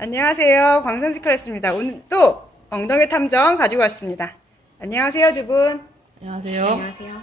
안녕하세요. 광선지 클래스입니다. 오늘 또 엉덩이 탐정 가지고 왔습니다. 안녕하세요, 두 분. 안녕하세요. 안녕하세요.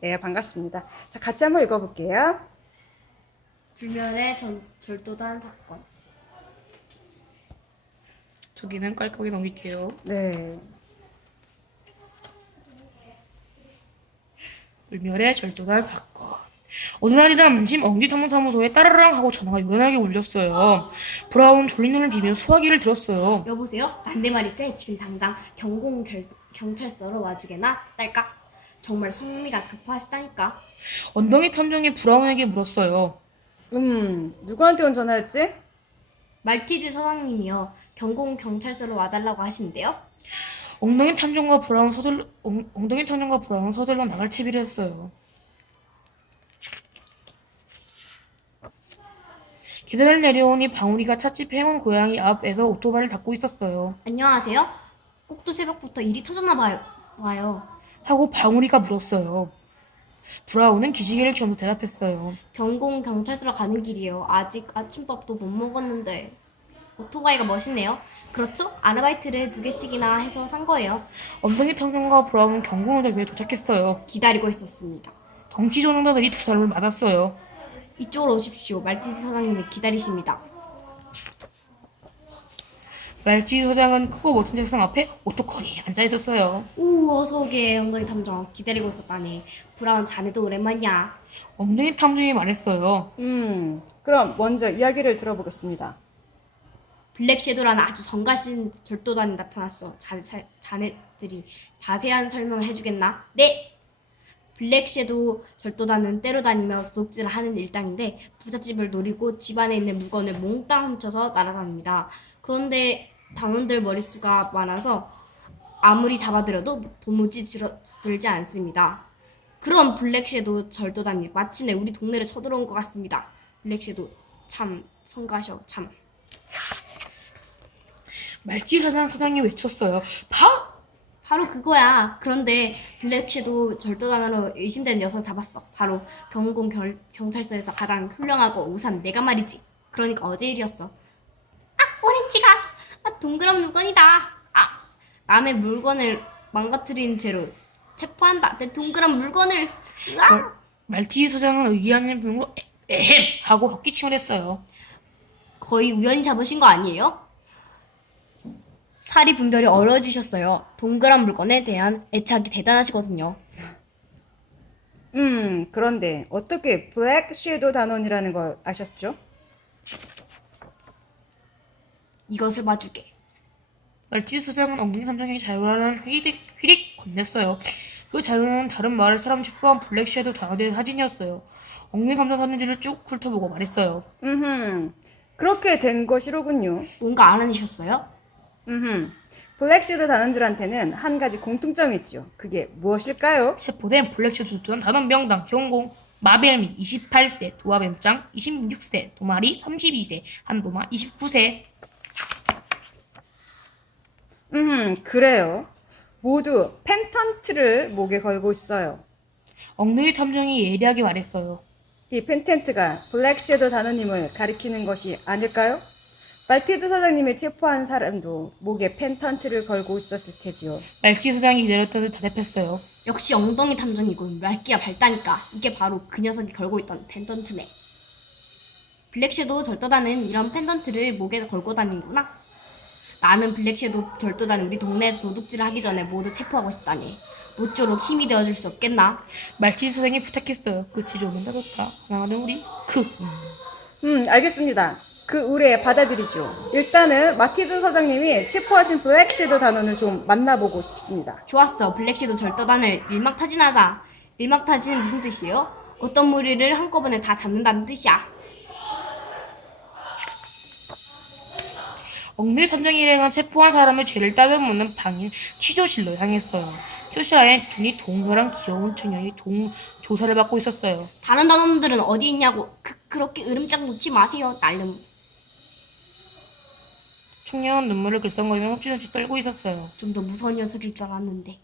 네, 반갑습니다. 자, 같이 한번 읽어볼게요. 불면의 전, 절도단 사건. 저기는 깔끔하게 넘길게요. 네. 불멸의 절도단 사건. 어느 날이라 안심 엉디 탐험사무소에 따라랑 하고 전화가 요란하게 울렸어요. 브라운 졸린 눈을 비며 수화기를 들었어요. 여보세요? 난데말이세 지금 당장 경공 결, 경찰서로 와주게나 딸깍. 정말 성미가 급하시다니까. 엉덩이 탐정이 브라운에게 물었어요. 음, 누구한테 온 전화였지? 말티즈 서장님이요. 경공 경찰서로 와달라고 하신대요. 엉덩이 탐정과 브라운 서둘러 엉, 엉덩이 탐정과 브라운 서둘러 나갈 채비를 했어요. 계단을 내려오니 방울이가 찻집 해운 고양이 앞에서 오토바이를 닦고 있었어요. 안녕하세요. 꼭두 새벽부터 일이 터졌나 봐요. 와요. 하고 방울이가 물었어요. 브라운은 기지개를 켜면서 대답했어요. 경공 경찰서로 가는 길이에요. 아직 아침밥도 못 먹었는데. 오토바이가 멋있네요. 그렇죠? 아르바이트를 두 개씩이나 해서 산 거예요. 엉덩이 탐정과 브라운은 경공을 위해 도착했어요. 기다리고 있었습니다. 덩치 조종자들이 두 사람을 맞았어요. 이쪽으로 오십시오. 말티즈 서장님이 기다리십니다. 말지 소장은 크고 멋진 책상 앞에 오토커니 앉아 있었어요. 오, 어서 오게 엉덩이 탐정 기다리고 있었다니. 브라운 자네도 오랜만이야. 엉덩이 탐정이 말했어요. 음, 그럼 먼저 이야기를 들어보겠습니다. 블랙 섀도라는 아주 성가신 절도단이 나타났어. 자, 자, 자네들이 자세한 설명을 해주겠나? 네. 블랙 섀도우 절도단은 때로 다니며 도둑질을 하는 일당인데 부잣집을 노리고 집안에 있는 물건을 몽땅 훔쳐서 날아다닙니다. 그런데 당원들 머릿수가 많아서 아무리 잡아들여도 도무지 들지 않습니다. 그런 블랙 섀도우 절도단이 마침내 우리 동네를 쳐들어온 것 같습니다. 블랙 섀도우 참 성가셔 참. 말지 사장 사장이 외쳤어요. 바? 바로 그거야. 그런데 블랙 섀도우 절도단으로 의심된 여성 잡았어. 바로 경공 결, 경찰서에서 가장 훌륭하고 우산 내가 말이지. 그러니까 어제 일이었어. 아, 오렌지가 아, 동그란 물건이다. 아, 남의 물건을 망가뜨린 죄로 체포한다. 내 동그란 물건을. 으아! 말티 소장은 의기하는 표정으로 에헴 하고 헛기침을 했어요. 거의 우연히 잡으신 거 아니에요? 살이 분별이 어려워지셨어요. 동그란 물건에 대한 애착이 대단하시거든요. 음, 그런데 어떻게 블랙 섀도우 단원이라는 걸 아셨죠? 이것을 봐주게. 말티 소장은 엉덩이 탐정에게 자료를 휘릭 휘릭 건넸어요. 그 자료는 다른 마을 사람 체포한 블랙 섀도우 단어의 사진이었어요. 엉덩이 탐정 사진들을 쭉 훑어보고 말했어요. 음흠, 그렇게 된 것이로군요. 뭔가 알아내셨어요? 음흠, 블랙 섀도우 단원들한테는 한 가지 공통점이 있죠. 그게 무엇일까요? 체포된 블랙 섀도우 단 단원 명당 경공 마뱀이 28세, 도마뱀짱 26세, 도마리 32세, 한도마 29세. 음, 그래요. 모두 펜턴트를 목에 걸고 있어요. 엉덩이 탐정이 예리하게 말했어요. 이 펜텐트가 블랙 섀도우 단원님을 가리키는 것이 아닐까요? 말티즈 사장님이 체포한 사람도 목에 펜턴트를 걸고 있었을 테지요. 말티 소장이 기다렸던 듯 대답했어요. 역시 엉덩이 탐정이군. 말기가 밝다니까. 이게 바로 그 녀석이 걸고 있던 펜던트네. 블랙섀도우 절도단은 이런 펜던트를 목에 걸고 다니는구나. 나는 블랙섀도우 절도단 우리 동네에서 도둑질을 하기 전에 모두 체포하고 싶다니. 모쪼록 힘이 되어줄 수 없겠나? 말티 소장이 부탁했어요. 끝이 좀 온다 좋다. 사랑하는 우리 크. 음, 알겠습니다. 그 의뢰 받아들이죠. 일단은 마티즈 사장님이 체포하신 블랙 섀도우 단원을 좀 만나보고 싶습니다. 좋았어. 블랙섀도우 절도단을 일막타진하자. 일막타진은 무슨 뜻이에요? 어떤 무리를 한꺼번에 다 잡는다는 뜻이야. 엉덩이 탐정이 일행은 체포한 사람의 죄를 따져묻는 방인 취조실로 향했어요. 취조실 안에 눈이 동그란 귀여운 청년이 동 조사를 받고 있었어요. 다른 단원들은 어디 있냐고. 그, 그렇게 으름장 놓지 마세요. 날름. 청년은 눈물을 글썽거리며 흡지없이 떨고 있었어요. 좀 더 무서운 녀석일 줄 알았는데.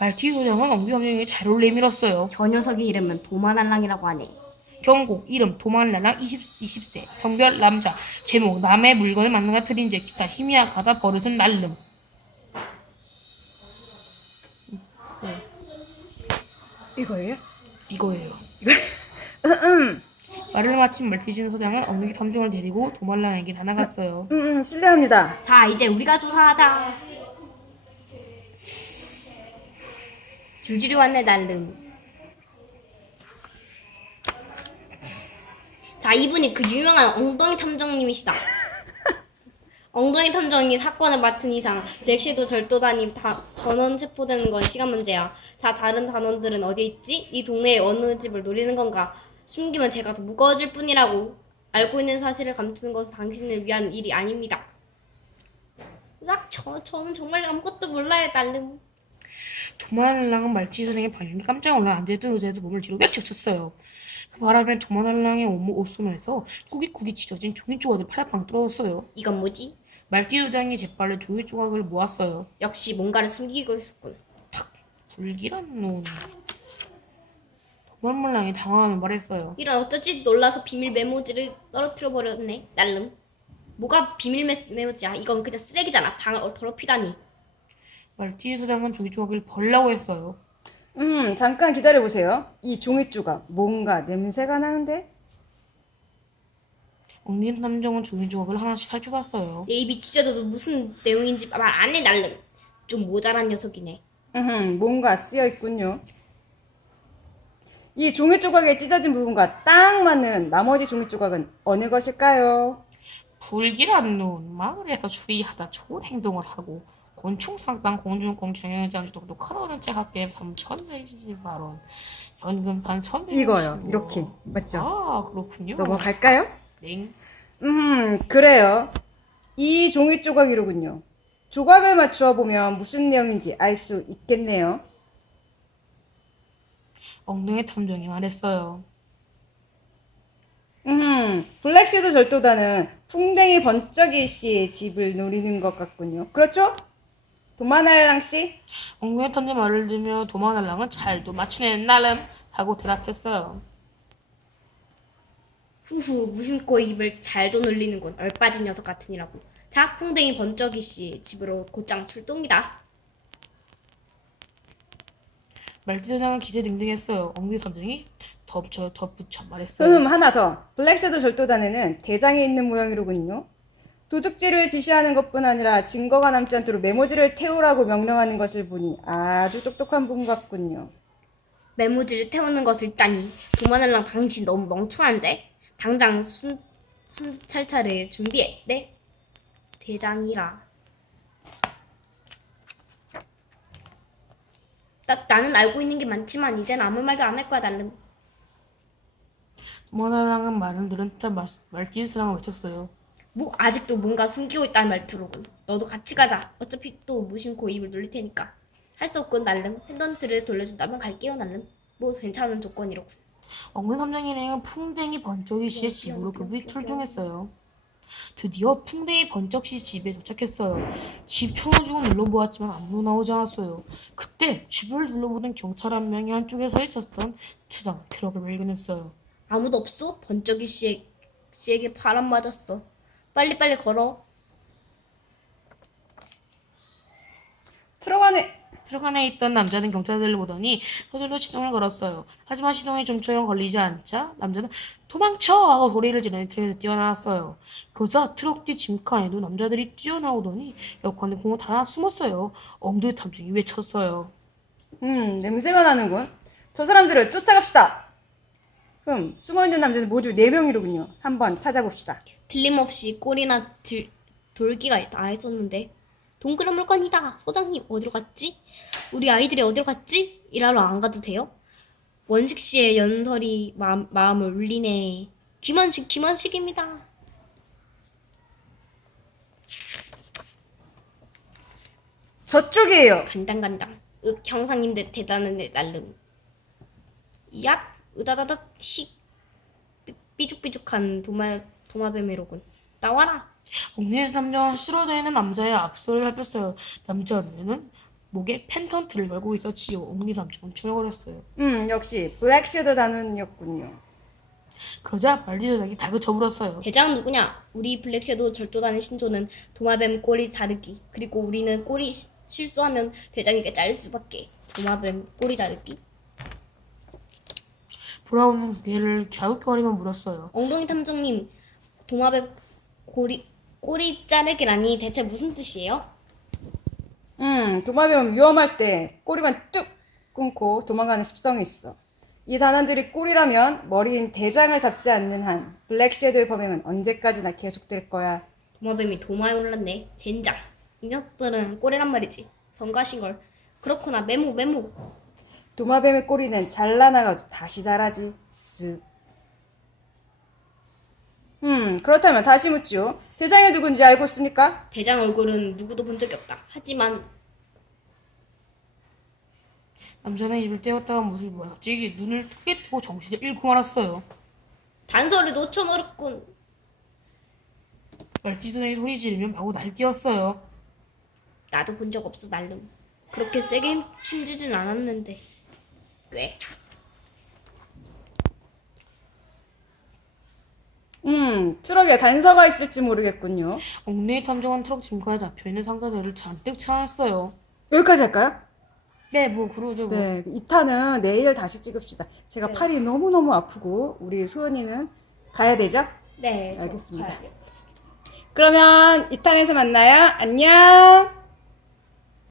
말티 소장은 엉덩이 탐정에게 자료를 내밀었어요. 저 녀석의 이름은 도마날랑이라고 하네. 경고, 이름, 도만랄랑 20, 20세, 성별, 남자, 제목, 남의 물건을 망가뜨린 죄, 기타, 힘이 약하다, 버릇은 날름. 네, 이거예요? 이거예요. 말을 마친 말티즈 소장은 엉덩이 탐정을 데리고 도말랑에게 다나갔어요. 음, 음, 실례합니다. 자, 이제 우리가 조사하자. 줄줄이 왔네, 날름. 자, 이분이 그 유명한 엉덩이 탐정님이시다. 엉덩이 탐정이 사건을 맡은 이상 블랙시도 절도단이 다 전원 체포되는 건 시간 문제야. 자, 다른 단원들은 어디 있지? 이 동네의 어느 집을 노리는 건가? 숨기면 제가 더 무거워질 뿐이라고. 알고 있는 사실을 감추는 것은 당신을 위한 일이 아닙니다. 으악, 저, 저는 정말 아무것도 몰라요, 날름. 도마날랑은 말티즈 소장의 발림이 깜짝 놀라 앉아있던 의자에서 몸을 뒤로 빽 젖혔어요. 그 바람에 옷- 옷소매에서 꾸깃꾸깃 찢어진 종이 조각이 팔팔 떨어졌어요. 이건 뭐지? 말티즈 소장이 재빨래 종이 조각을 모았어요. 역시 뭔가를 숨기고 있었군. 불길한 놈. 도마날랑이 당황하며 말했어요. 이런 어쩌지 놀라서 비밀 메모지를 떨어뜨려 버렸네. 날름. 뭐가 비밀 메, 메모지야? 이건 그냥 쓰레기잖아. 방을 더럽히다니. 말티즈 소장은 종이 조각을 벌라고 했어요. 음, 잠깐 기다려보세요. 이 종이 조각, 뭔가 냄새가 나는데? 엉린 탐정은 종이 조각을 하나씩 살펴봤어요. 내 입이 찢어져도 무슨 내용인지 말 안 해. 날름. 좀 모자란 녀석이네. 음, 뭔가 쓰여 있군요. 이 종이 조각에 찢어진 부분과 딱 맞는 나머지 종이 조각은 어느 것일까요? 불길한 놈. 마을에서 주의하다 좋은 행동을 하고 곤충상당 공중권 경영장 똑똑한 어른째 학교에 3,080만 연금 반 1,150원. 이거요. 이렇게. 맞죠? 아 그렇군요. 넘어갈까요? 네. 음, 그래요. 이 종이 조각이로군요. 조각을 맞추어 보면 무슨 내용인지 알 수 있겠네요. 엉덩이 탐정이 말했어요. 음, 블랙시드 절도단은 풍뎅이 번쩍이 씨의 집을 노리는 것 같군요. 그렇죠? 도마날랑 씨? 엉덩이 탐정 말을 들으며 도마날랑은 잘도 맞추네 나름 하고 대답했어요. 후후 무심코 입을 잘도 놀리는군. 얼빠진 녀석 같으니라고. 자, 풍뎅이 번쩍이 씨 집으로 곧장 출동이다. 말티즈장은 기재등등 했어요. 엉덩이 탐정이 덧붙여 덧붙여 말했어요. 음, 하나 더. 블랙시드 절도단에는 대장이 있는 모양이로군요. 도둑질을 지시하는 것뿐 아니라 증거가 남지 않도록 메모지를 태우라고 명령하는 것을 보니 아주 똑똑한 분 같군요. 메모지를 태우는 것을 있다니. 도마날랑 당신 너무 멍청한데? 당장 순, 순찰차를 준비해. 네? 대장이라. 나, 나는 알고 있는 게 많지만 이젠 아무 말도 안 할 거야, 날름. 도마날랑은 말을 들은 듯 말- 말티즈장을 외쳤어요. 뭐 아직도 뭔가 숨기고 있다는 말투로군. 너도 같이 가자. 어차피 또 무심코 입을 놀릴 테니까. 할 수 없군 날름. 펜던트를 돌려준다면 갈게요 날름. 뭐 괜찮은 조건이로군. 엉덩이 탐정이는 풍뎅이 번쩍이 씨의 집으로 급히 출동했어요. 드디어 풍뎅이 번쩍 씨 집에 도착했어요. 집 총을 주고 눌러보았지만 아무도 나오지 않았어요. 그때 집을 둘러보던 경찰 한 명이 한쪽에 서 있었던 투장 트럭을 발견했어요. 아무도 없어? 번쩍이 씨에, 씨에게 바람 맞았어. 빨리빨리 걸어. 트럭 안에 트럭 안에 있던 남자는 경찰들을 보더니 서둘러 시동을 걸었어요. 하지만 시동이 좀처럼 걸리지 않자 남자는 도망쳐! 하고 소리를 지르는 트럭에서 뛰어나왔어요. 그러자 트럭 뒤 짐칸에도 남자들이 뛰어나오더니 여관에 공을 다 숨었어요. 엉덩이 탐정이 외쳤어요. 음, 냄새가 나는군. 저 사람들을 쫓아갑시다. 흠, 숨어있는 남자는 모두 4명이로군요. 한번 찾아봅시다. 틀림없이 꼬리나 들, 돌기가 다 했었는데. 동그란 물건이다. 소장님 어디로 갔지? 우리 아이들이 어디로 갔지? 일하러 안 가도 돼요? 원식 씨의 연설이 마음, 마음을 울리네. 김원식, 김원식입니다. 저쪽이에요. 간당간당. 윽, 형사님들 대단하네, 날름. 얍, 으다다다, 틱. 삐- 삐죽삐죽한 도마, 도마뱀이로군. 나와라. 탐정은 쓰러져 있는 남자의 앞서를 살폈어요. 남자는 목에 펜턴트를 걸고 있었지요. 엉덩이 탐정은 중얼거렸어요. 음, 역시 블랙 섀도 단원이었군요. 그러자 말리도닥이 닭을 쳐물었어요. 대장 누구냐? 우리 블랙섀도우 절도단의 신조는 도마뱀 꼬리 자르기. 그리고 우리는 꼬리 시- 실수하면 대장에게 잘릴 수밖에. 도마뱀 꼬리 자르기. 브라운은 고개를 갸웃거리며 물었어요. 엉덩이 탐정님, 도마뱀 꼬리 꼬리 자르기라니 대체 무슨 뜻이에요? 음, 도마뱀은 위험할 때 꼬리만 뚝 끊고 도망가는 습성이 있어. 이 단원들이 꼬리라면 머리인 대장을 잡지 않는 한 블랙 섀도우의 범행은 언제까지나 계속될 거야. 도마뱀이 도마에 올랐네. 젠장. 이 녀석들은 꼬리란 말이지. 성가신 걸. 그렇구나. 메모 메모. 도마뱀의 꼬리는 잘라나가도 다시 자라지. 쓱. 음, 그렇다면 다시 묻죠. 대장이 누군지 알고 있습니까? 대장 얼굴은 누구도 본 적이 없다. 하지만 남자는 입을 떼었다가 보아 갑자기 눈을 크게 뜨고 정신을 잃고 말았어요. 단서를 놓쳐버렸군. 말티도닥이 소리 지르며 마구 날뛰었어요. 나도 본 적 없어 날름. 그렇게 세게 힘- 힘주진 않았는데. 꽤. 음, 트럭에 단서가 있을지 모르겠군요. 옥내에 탐정한 트럭 짐칸에 잡혀있는 상자들을 잔뜩 찾았어요. 여기까지 할까요? 네, 뭐 그러죠. 뭐. 네, 2탄은 내일 다시 찍읍시다. 제가 팔이 너무너무 아프고 우리 소연이는 가야 되죠? 네, 저 알겠습니다. 가야 돼요. 그러면 2탄에서 만나요. 안녕!